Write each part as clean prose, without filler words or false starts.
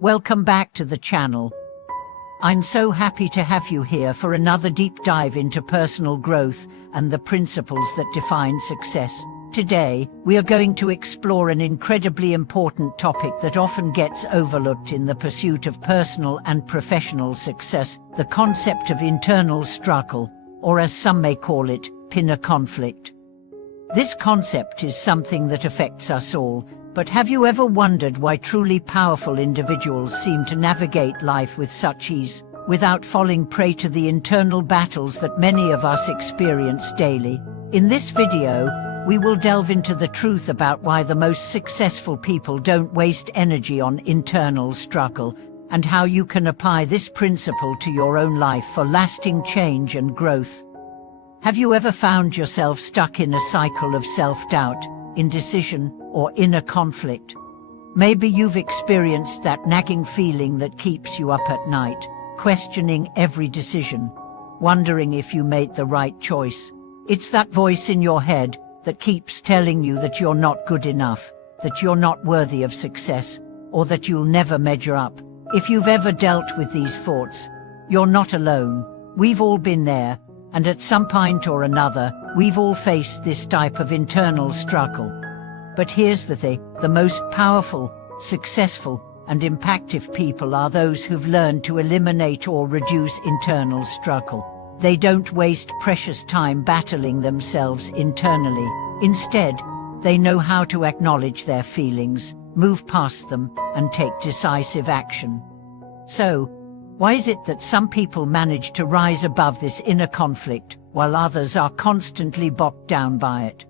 Welcome back to the channel. I'm so happy to have you here for another deep dive into personal growth and the principles that define success. Today, we are going to explore an incredibly important topic that often gets overlooked in the pursuit of personal and professional success, the concept of internal struggle, or as some may call it, inner conflict. This concept is something that affects us all, but have you ever wondered why truly powerful individuals seem to navigate life with such ease, without falling prey to the internal battles that many of us experience daily? In this video, we will delve into the truth about why the most successful people don't waste energy on internal struggle, and how you can apply this principle to your own life for lasting change and growth. Have you ever found yourself stuck in a cycle of self-doubt, indecision, or inner conflict? Maybe you've experienced that nagging feeling that keeps you up at night, questioning every decision, wondering if you made the right choice. It's that voice in your head that keeps telling you that you're not good enough, that you're not worthy of success, or that you'll never measure up. If you've ever dealt with these thoughts, you're not alone. We've all been there, and at some point or another, we've all faced this type of internal struggle. But here's the thing, the most powerful, successful, and impactful people are those who've learned to eliminate or reduce internal struggle. They don't waste precious time battling themselves internally. Instead, they know how to acknowledge their feelings, move past them, and take decisive action. So, why is it that some people manage to rise above this inner conflict, while others are constantly bogged down by it?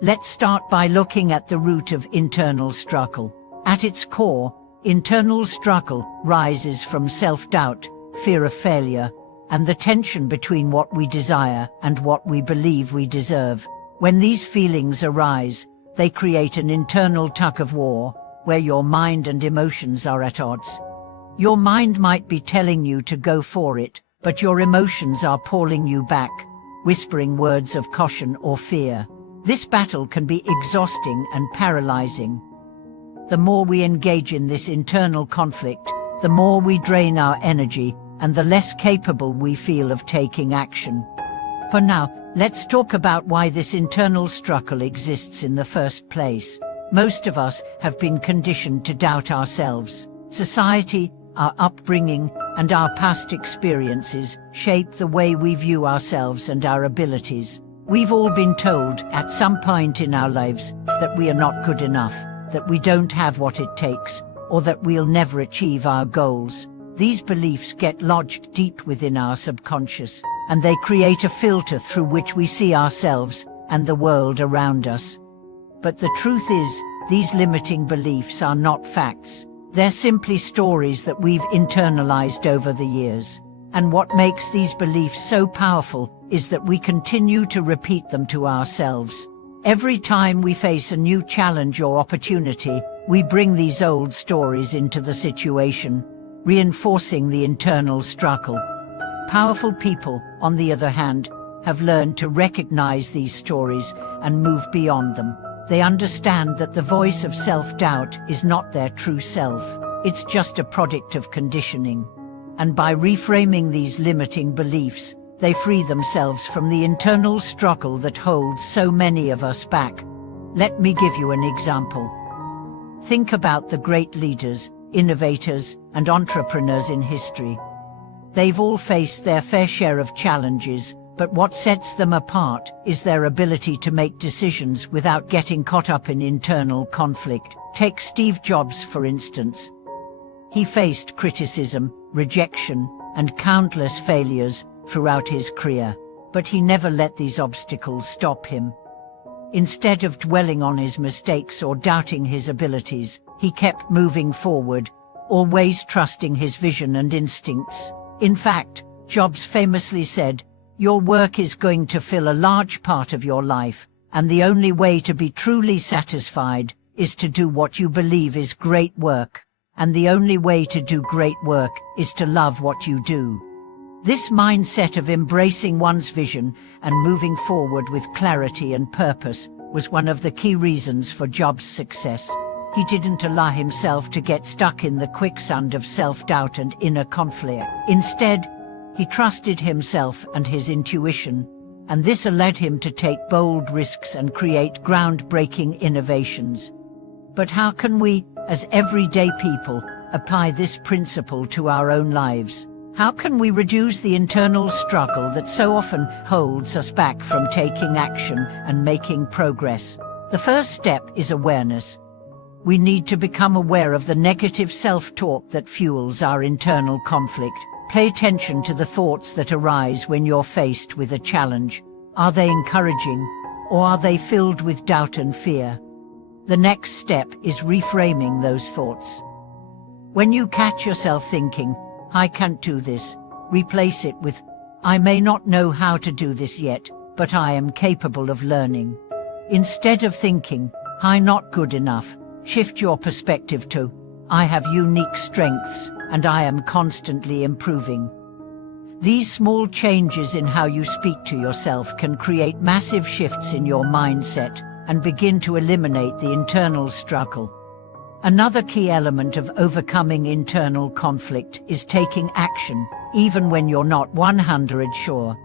Let's start by looking at the root of internal struggle. At its core, internal struggle rises from self-doubt, fear of failure, and the tension between what we desire and what we believe we deserve. When these feelings arise, they create an internal tug-of-war, where your mind and emotions are at odds. Your mind might be telling you to go for it, but your emotions are pulling you back, whispering words of caution or fear. This battle can be exhausting and paralyzing. The more we engage in this internal conflict, the more we drain our energy and the less capable we feel of taking action. For now, let's talk about why this internal struggle exists in the first place. Most of us have been conditioned to doubt ourselves. Society, our upbringing, and our past experiences shape the way we view ourselves and our abilities. We've all been told at some point in our lives that we are not good enough, that we don't have what it takes, or that we'll never achieve our goals. These beliefs get lodged deep within our subconscious, and they create a filter through which we see ourselves and the world around us. But the truth is, these limiting beliefs are not facts. They're simply stories that we've internalized over the years. And what makes these beliefs so powerful is that we continue to repeat them to ourselves. Every time we face a new challenge or opportunity, we bring these old stories into the situation, reinforcing the internal struggle. Powerful people, on the other hand, have learned to recognize these stories and move beyond them. They understand that the voice of self-doubt is not their true self. It's just a product of conditioning. And by reframing these limiting beliefs, they free themselves from the internal struggle that holds so many of us back. Let me give you an example. Think about the great leaders, innovators, and entrepreneurs in history. They've all faced their fair share of challenges, but what sets them apart is their ability to make decisions without getting caught up in internal conflict. Take Steve Jobs, for instance. He faced criticism, rejection, and countless failures throughout his career, but he never let these obstacles stop him. Instead of dwelling on his mistakes or doubting his abilities, he kept moving forward, always trusting his vision and instincts. In fact, Jobs famously said, "Your work is going to fill a large part of your life, and the only way to be truly satisfied is to do what you believe is great work. And the only way to do great work is to love what you do." This mindset of embracing one's vision and moving forward with clarity and purpose was one of the key reasons for Jobs' success. He didn't allow himself to get stuck in the quicksand of self-doubt and inner conflict. Instead, he trusted himself and his intuition, and this allowed him to take bold risks and create groundbreaking innovations. But how can we, as everyday people, apply this principle to our own lives? How can we reduce the internal struggle that so often holds us back from taking action and making progress? The first step is awareness. We need to become aware of the negative self-talk that fuels our internal conflict. Pay attention to the thoughts that arise when you're faced with a challenge. Are they encouraging, or are they filled with doubt and fear? The next step is reframing those thoughts. When you catch yourself thinking, "I can't do this," replace it with, "I may not know how to do this yet, but I am capable of learning." Instead of thinking, "I'm not good enough," shift your perspective to, "I have unique strengths, and I am constantly improving." These small changes in how you speak to yourself can create massive shifts in your mindset and begin to eliminate the internal struggle. Another key element of overcoming internal conflict is taking action, even when you're not 100% sure.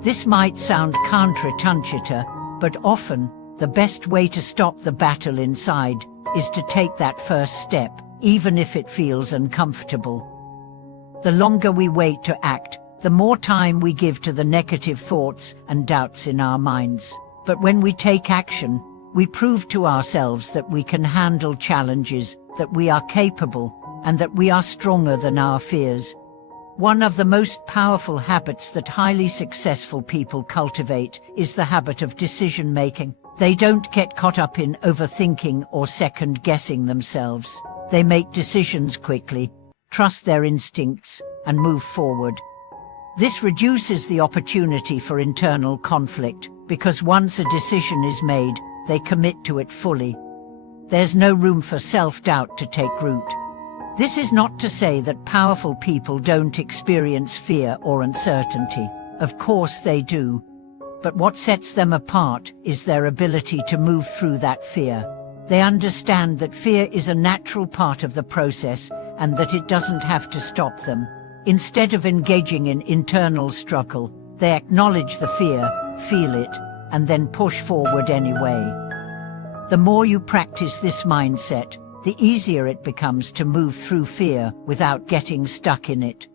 This might sound counterintuitive, but often, the best way to stop the battle inside is to take that first step, even if it feels uncomfortable. The longer we wait to act, the more time we give to the negative thoughts and doubts in our minds. But when we take action, we prove to ourselves that we can handle challenges, that we are capable, and that we are stronger than our fears. One of the most powerful habits that highly successful people cultivate is the habit of decision-making. They don't get caught up in overthinking or second-guessing themselves. They make decisions quickly, trust their instincts, and move forward. This reduces the opportunity for internal conflict, because once a decision is made, they commit to it fully. There's no room for self-doubt to take root. This is not to say that powerful people don't experience fear or uncertainty. Of course they do. But what sets them apart is their ability to move through that fear. They understand that fear is a natural part of the process and that it doesn't have to stop them. Instead of engaging in internal struggle, they acknowledge the fear, feel it, and then push forward anyway. The more you practice this mindset, the easier it becomes to move through fear without getting stuck in it.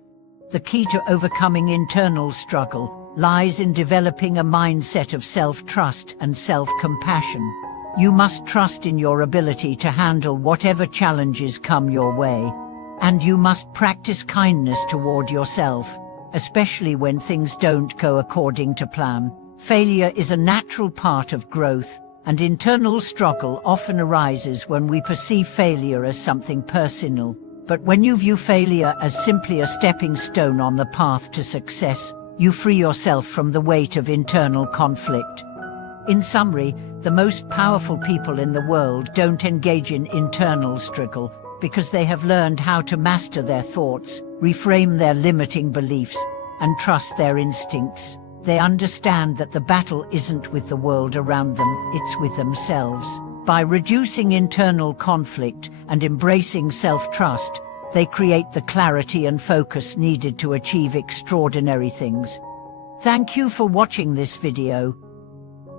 The key to overcoming internal struggle lies in developing a mindset of self-trust and self-compassion. You must trust in your ability to handle whatever challenges come your way. And you must practice kindness toward yourself, especially when things don't go according to plan. Failure is a natural part of growth, and internal struggle often arises when we perceive failure as something personal. But when you view failure as simply a stepping stone on the path to success, you free yourself from the weight of internal conflict. In summary, the most powerful people in the world don't engage in internal struggle because they have learned how to master their thoughts, reframe their limiting beliefs, and trust their instincts. They understand that the battle isn't with the world around them, it's with themselves. By reducing internal conflict and embracing self-trust, they create the clarity and focus needed to achieve extraordinary things. Thank you for watching this video.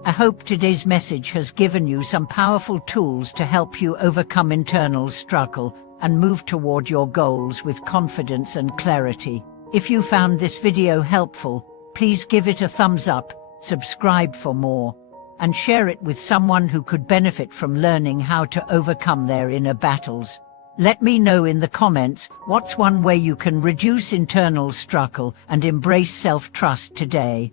I hope today's message has given you some powerful tools to help you overcome internal struggle and move toward your goals with confidence and clarity. If you found this video helpful, please give it a thumbs up, subscribe for more, and share it with someone who could benefit from learning how to overcome their inner battles. Let me know in the comments what's one way you can reduce internal struggle and embrace self-trust today.